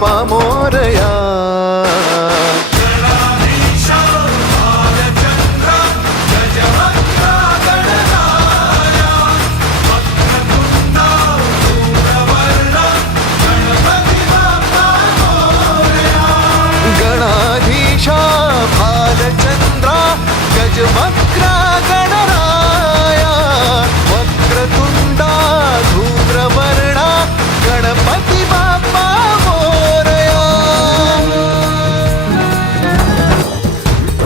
बाप्पा मोरया. गणाधीशा भालचंद्रा गजवक्रा गणराया वक्रतुंडा धूम्रवर्णा गणपती बाप्पा मोरया.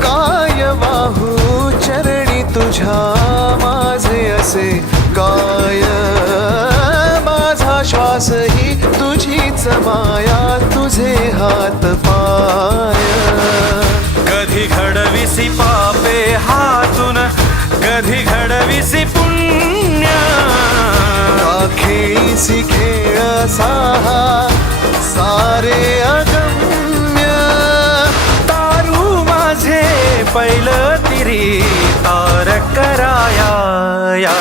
काय वाहू चरणी तुझ्या माझे असे काय, माझा श्वासही तुझीच माया तुझे हात पाय. कधी घडविसी पापे हातून कधी घडविसी पुण्य, खेळीसी खेळ साहा सारे अगम्य. तारू माझे पैल तिरी तार कराया.